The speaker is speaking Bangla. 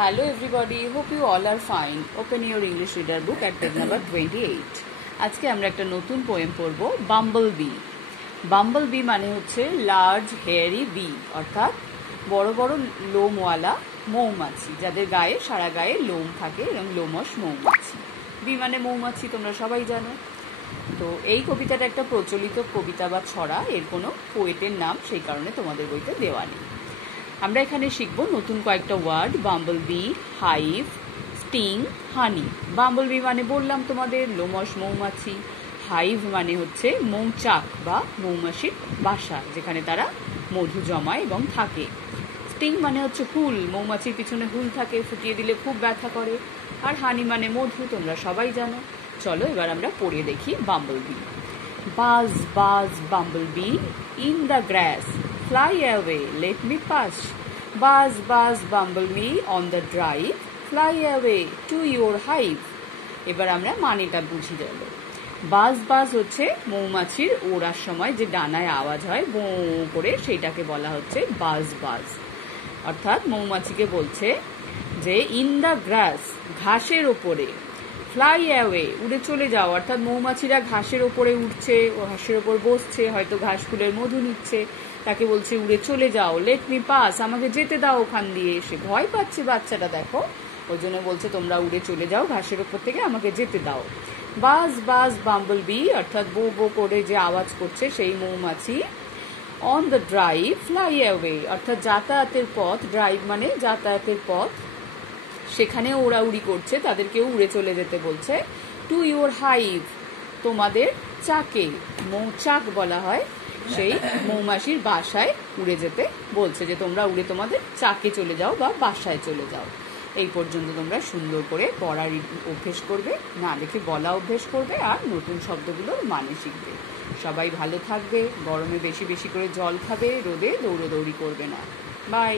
Hello everybody, hope you all are fine. Open your English reader book at page number 28. আজকে আমরা একটা নতুন পোয়েম পড়ব বাম্বল বি। বাম্বল বি মানে হচ্ছে লার্জ হেয়ারি বি, অর্থাৎ বড় বড় লোমওয়ালা মৌমাছি, যাদের গায়ে সারা গায়ে লোম থাকে এবং লোমশ মৌমাছি। বি মানে মৌমাছি, তোমরা সবাই জানো। তো এই কবিতাটা একটা প্রচলিত কবিতা বা ছড়া, এর কোনো পোয়েটের নাম সেই কারণে তোমাদের বইতে দেওয়া নেই। আমরা এখানে শিখবো নতুন কয়েকটা word, bumble bee, hive, sting, honey. Bumble bee মানে বললাম তোমাদের লোমশ মৌমাছি, হাইভ মানে হচ্ছে মৌচাক বা মৌমাছির বাসা, যেখানে তারা মধু জমায় এবং থাকে। স্টিং মানে হচ্ছে হুল, মৌমাছির পিছনে হুল থাকে, ফুটিয়ে দিলে খুব ব্যথা করে। আর হানি মানে মধু, তোমরা সবাই জানো। চলো এবার আমরা পড়ে দেখি bumble bee. Buzz buzz bumble bee in the grass, fly away, let me pass. Buzz, buzz, bumblebee on the drive, fly away to your hive. এবার আমরা মানেটা বুঝি যাব। বাজ বাজ হচ্ছে মৌমাছির ওড়ার সময় যে ডানায় আওয়াজ হয় বো করে, সেইটাকে বলা হচ্ছে বাজ বাজ। অর্থাৎ মৌমাছিকে বলছে যে ইন দ্য গ্রাস, ঘাসের ওপরে, ফ্লাই অ্যাওয়ে, উড়ে চলে যাও। অর্থাৎ মৌমাছিরা ঘাসের ওপরে উঠছে, ও ঘাসের ওপর বসছে, হয়তো ঘাস ফুলের মধু নিচ্ছে, তাকে বলছে উড়ে চলে যাও, লেট মি পাস, আমাকে যেতে দাও ওখান দিয়ে। সে ভয় পাচ্ছে বাচ্চাটা, দেখো, ওই জন্য বলছে তোমরা উড়ে চলে যাও ঘাসের ওপর থেকে, আমাকে যেতে দাও। বাজ বাজ বাম্বল বি, অর্থাৎ বো বো করে যে আওয়াজ করছে সেই মৌমাছি। On the drive, fly away, অর্থাৎ যাতায়াতের পথ, ড্রাইভ মানে যাতায়াতের পথ, সেখানে উড়াউড়ি করছে, তাদেরকেও উড়ে চলে যেতে বলছে। টু ইউর হাইভ, তোমাদের চাকে, মৌচাক বলা হয় সেই মৌমাছির বাসায় উড়ে যেতে বলছে, যে তোমরা উড়ে তোমাদের চাকে চলে যাও বা বাসায় চলে যাও। এই পর্যন্ত তোমরা সুন্দর করে পড়ার অভ্যেস করবে, না দেখে বলা অভ্যেস করবে, আর নতুন শব্দগুলোর মানে শিখবে। সবাই ভালো থাকবে, গরমে বেশি বেশি করে জল খাবে, রোদে দৌড়োদৌড়ি করবে না। বাই।